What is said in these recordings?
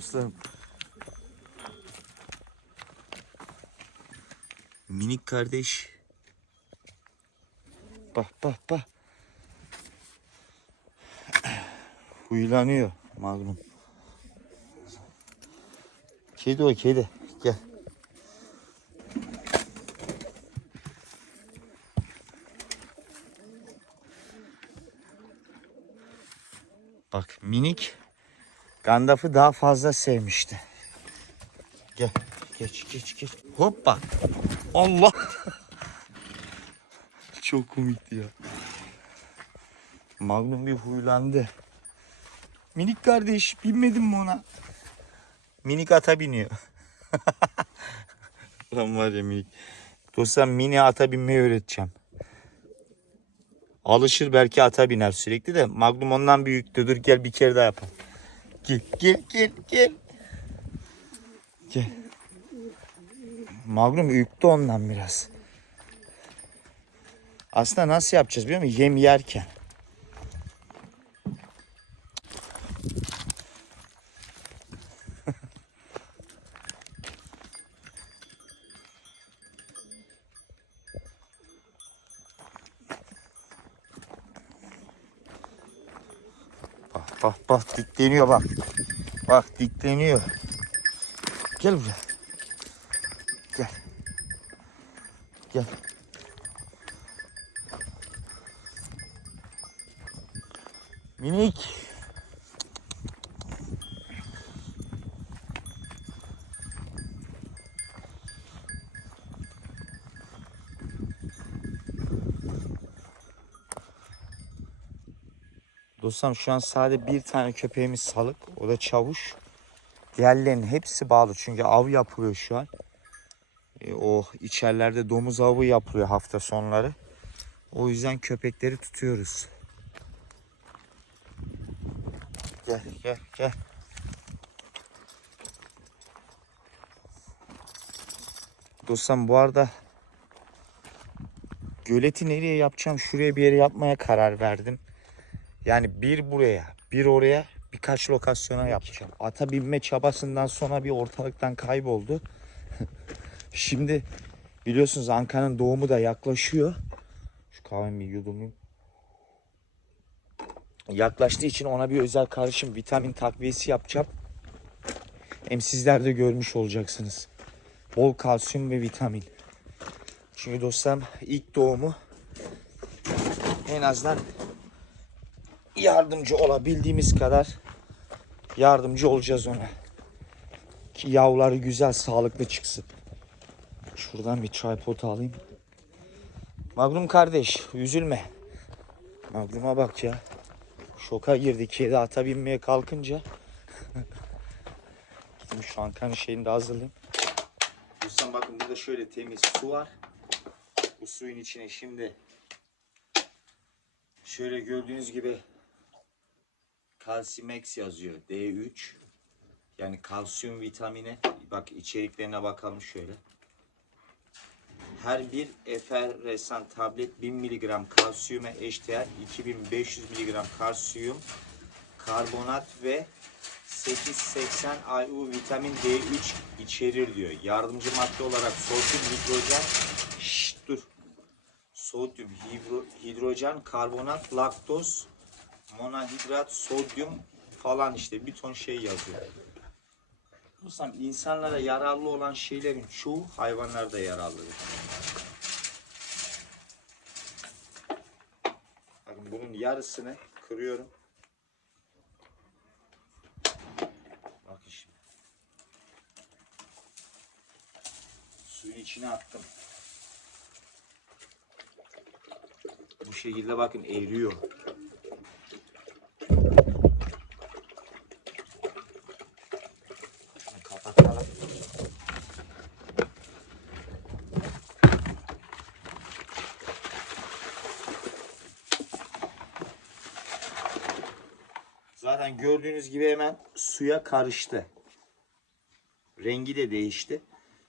Dostlarım. Minik kardeş. Bak bak bak. Huylanıyor Magnum. Kedi o kedi. Gel. Bak minik Gandalf'ı daha fazla sevmişti. Gel. Geç geç geç. Hoppa. Allah. Çok komikti ya. Magnum bir huylandı. Minik kardeş binmedin mi ona? Minik ata biniyor. Lan var ya minik. Dostlar mini ata binmeyi öğreteceğim. Alışır belki ata biner sürekli de. Magnum ondan büyüktü. Dur gel bir kere daha yapalım. Gel gel gel gel. Gel. Magnum ürktü ondan biraz. Aslında nasıl yapacağız biliyor musun? Yem yerken. Bak bak dikleniyor bak. Bak dikleniyor. Gel buraya. Gel. Gel. Minik. Dostum şu an sadece bir tane köpeğimiz salık. O da çavuş. Diğerlerinin hepsi bağlı. Çünkü av yapılıyor şu an. E, o içerilerde domuz avı yapılıyor hafta sonları. O yüzden köpekleri tutuyoruz. Gel gel gel. Dostum bu arada göleti nereye yapacağım? Şuraya bir yere yapmaya karar verdim. Yani bir buraya, bir oraya, birkaç lokasyona yapacağım. Ata binme çabasından sonra bir ortalıktan kayboldu. Şimdi biliyorsunuz Ankara'nın doğumu da yaklaşıyor. Şu kahvemi yudumlayayım. Yaklaştığı için ona bir özel karışım vitamin takviyesi yapacağım. Hem sizler de görmüş olacaksınız. Bol kalsiyum ve vitamin. Çünkü dostlarım ilk doğumu en azından yardımcı olabildiğimiz kadar yardımcı olacağız ona. Ki yavruları güzel, sağlıklı çıksın. Şuradan bir tripod alayım. Magnum kardeş, üzülme. Magnum'a bak ya. Şoka girdi. Kedi ata binmeye kalkınca. Gideyim şu Ankara'nın şeyini de hazırlayayım. Dostum bakın burada şöyle temiz su var. Bu suyun içine şimdi şöyle gördüğünüz gibi Calcimex yazıyor. D3. Yani kalsiyum vitamini. Bak içeriklerine bakalım şöyle. Her bir efervesan tablet 1000 mg kalsiyuma eşdeğer 2500 mg kalsiyum karbonat ve 880 IU vitamin D3 içerir diyor. Yardımcı madde olarak sodyum hidrojen Şşt, dur. Sodyum hidro, hidrojen karbonat laktoz monahidrat, sodyum falan işte bir ton şey yazıyor. Dostum insanlara yararlı olan şeylerin çoğu hayvanlarda yararlıdır. Bakın bunun yarısını kırıyorum. Bakın şimdi. Suyun içine attım. Bu şekilde bakın eriyor. Zaten gördüğünüz gibi hemen suya karıştı. Rengi de değişti.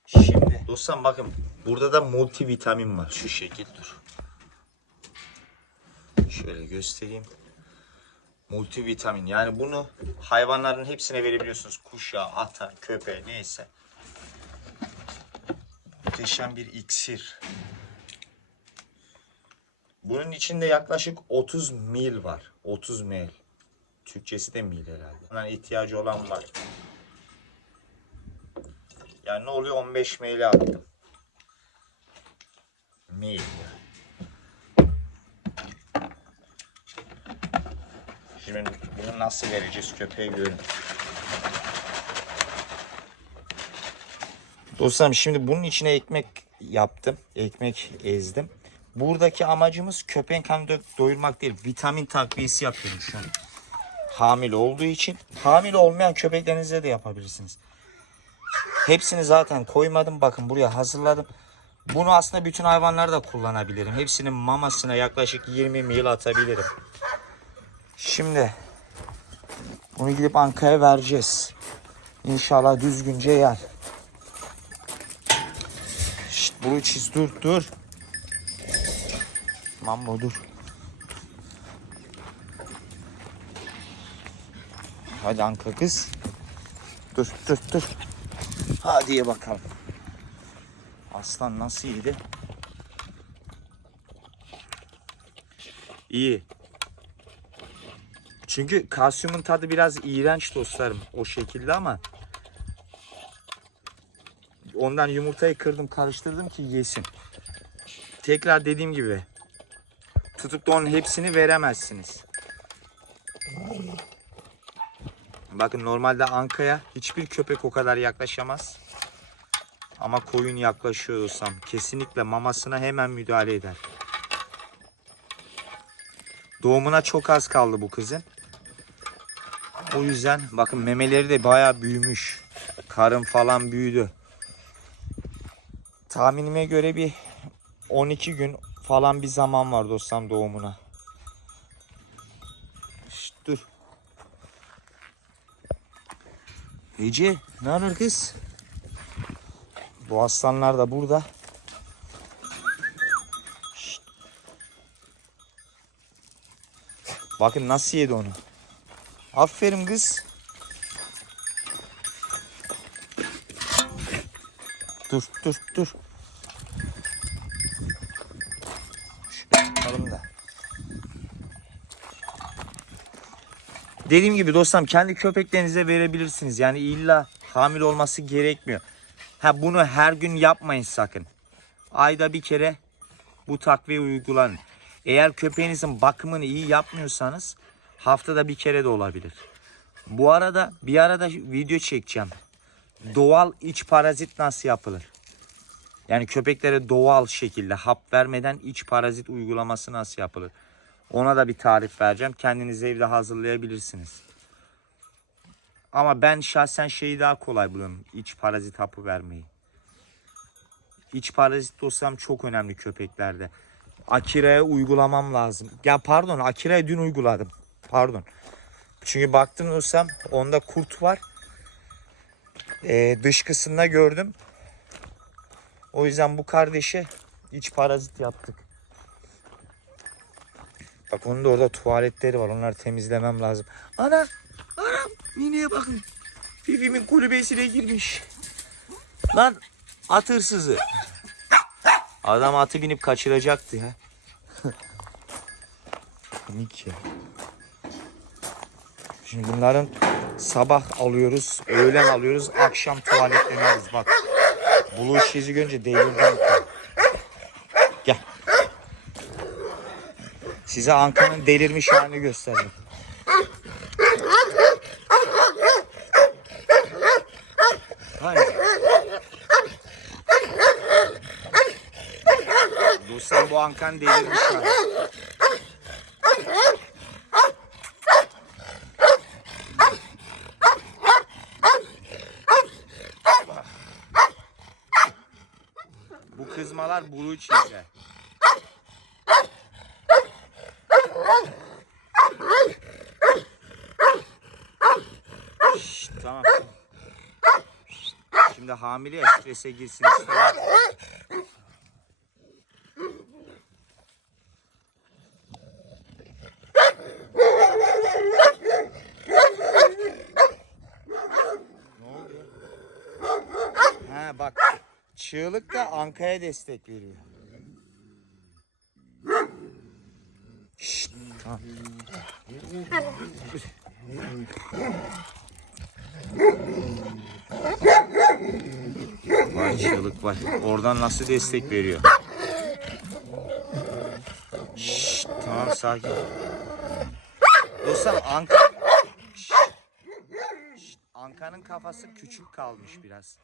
Şimdi dostum bakın burada da multivitamin var. Şu şekil dur. Şöyle göstereyim. Multivitamin. Yani bunu hayvanların hepsine verebiliyorsunuz. Kuşa, ata, köpeğe neyse. Muhteşem bir iksir. Bunun içinde yaklaşık 30 mil var. 30 mil. Türkçesi de mil herhalde. Buna ihtiyacı olan var. Yani ne oluyor 15 ml attım. Mil yani. Şimdi bunu nasıl vereceğiz köpeğe görün. Dostlarım şimdi bunun içine ekmek yaptım. Ekmek ezdim. Buradaki amacımız köpeğin karnını do- doyurmak değil. Vitamin takviyesi yapıyorum şu an. Hamile olduğu için. Hamile olmayan köpeklerinize de yapabilirsiniz. Hepsini zaten koymadım. Bakın buraya hazırladım. Bunu aslında bütün hayvanlarda kullanabilirim. Hepsinin mamasına yaklaşık 20 mil atabilirim. Şimdi bunu gidip Anka'ya vereceğiz. İnşallah düzgünce yer. Şşt bunu çiz dur dur. Mambo dur. Hadi Anka kız. Dur dur dur. Hadi bakalım. Aslan nasıl iyiydi? İyi. Çünkü kalsiyumun tadı biraz iğrenç dostlarım o şekilde ama ondan yumurtayı kırdım karıştırdım ki yesin. Tekrar dediğim gibi tutup da onun hepsini veremezsiniz. Bakın normalde Anka'ya hiçbir köpek o kadar yaklaşamaz. Ama koyun yaklaşıyor olsam kesinlikle mamasına hemen müdahale eder. Doğumuna çok az kaldı bu kızın. O yüzden bakın memeleri de bayağı büyümüş. Karın falan büyüdü. Tahminime göre bir 12 gün falan bir zaman var dostum doğumuna. Şşt, dur. Ece ne haber kız? Bu aslanlar da burada. Şşt. Bakın nasıl yedi onu. Aferin kız. Dur dur dur. Şöyle tutalım da. Dediğim gibi dostlarım kendi köpeklerinize verebilirsiniz. Yani illa hamile olması gerekmiyor. Ha bunu her gün yapmayın sakın. Ayda bir kere bu takviye uygulanın. Eğer köpeğinizin bakımını iyi yapmıyorsanız haftada bir kere de olabilir. Bu arada bir arada video çekeceğim. Doğal iç parazit nasıl yapılır? Yani köpeklere doğal şekilde hap vermeden iç parazit uygulaması nasıl yapılır? Ona da bir tarif vereceğim. Kendiniz evde hazırlayabilirsiniz. Ama ben şahsen şeyi daha kolay buluyorum. İç parazit hapı vermeyi. İç parazit dostlarım çok önemli köpeklerde. Akira'ya uygulamam lazım. Ya pardon Akira'ya dün uyguladım. Pardon. Çünkü baktım dostlarım onda kurt var. Ee, dışkısında gördüm. O yüzden bu kardeşe iç parazit yaptık. Bak onun da orada tuvaletleri var. Onları temizlemem lazım. Ana! Anam! Mineye bakın. Fifi'min kulübesine girmiş. Lan at hırsızı. Adam atı binip kaçıracaktı ya. Komik ya. Şimdi bunların sabah alıyoruz, öğlen alıyoruz, akşam tuvaletlerini. Bak. Blue cheese'i görünce delirdim. Size Anka'nın delirmiş halini göstereyim. Hayır. Dostlar bu Anka'nın delirmiş hali. Bu kızmalar Blue Cheese'e. Tamam. Şimdi hamile ya strese girsin istemem. bak çığlık da Anka'ya destek veriyor. Vay çığlık var. Oradan nasıl destek veriyor? Şşt, tamam sakin. Dostum Anka... Şşt, Anka'nın kafası küçük kalmış biraz.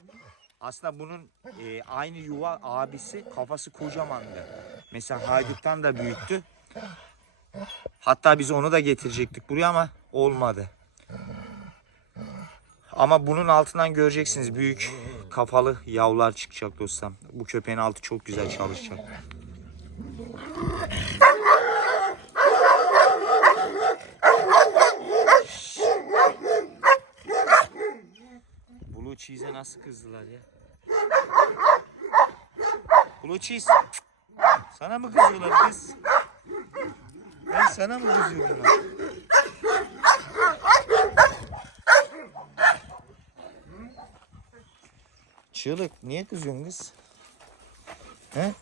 Aslında bunun e, aynı yuva abisi kafası kocamandı. Mesela Haydut'tan da büyüktü. Hatta biz onu da getirecektik buraya ama olmadı. Ama bunun altından göreceksiniz büyük kafalı yavrular çıkacak dostum. Bu köpeğin altı çok güzel çalışacak. Blue Cheese'e nasıl kızdılar ya? Blue Cheese. Sana mı kızıyorlar kız? Ben sana mı kızıyorum? Çığlık niye kızıyorsun kız? He?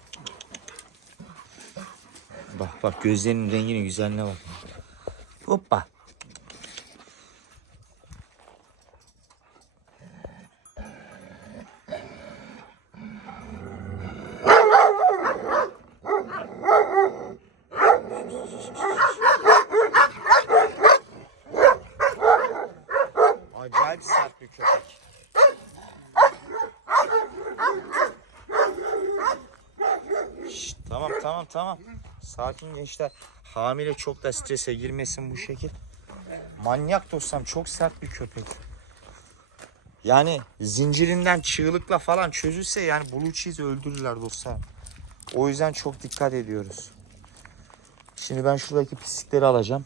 Bak bak gözlerinin rengine güzelliğine bak. Hoppa. Acayip sert bir köpek. Şşt, tamam tamam tamam. Sakin gençler. Hamile çok da strese girmesin bu şekil. Manyak dostum çok sert bir köpek. Yani zincirinden çığlıkla falan çözülse yani blue cheese öldürürler dostum. O yüzden çok dikkat ediyoruz. Şimdi ben şuradaki pislikleri alacağım.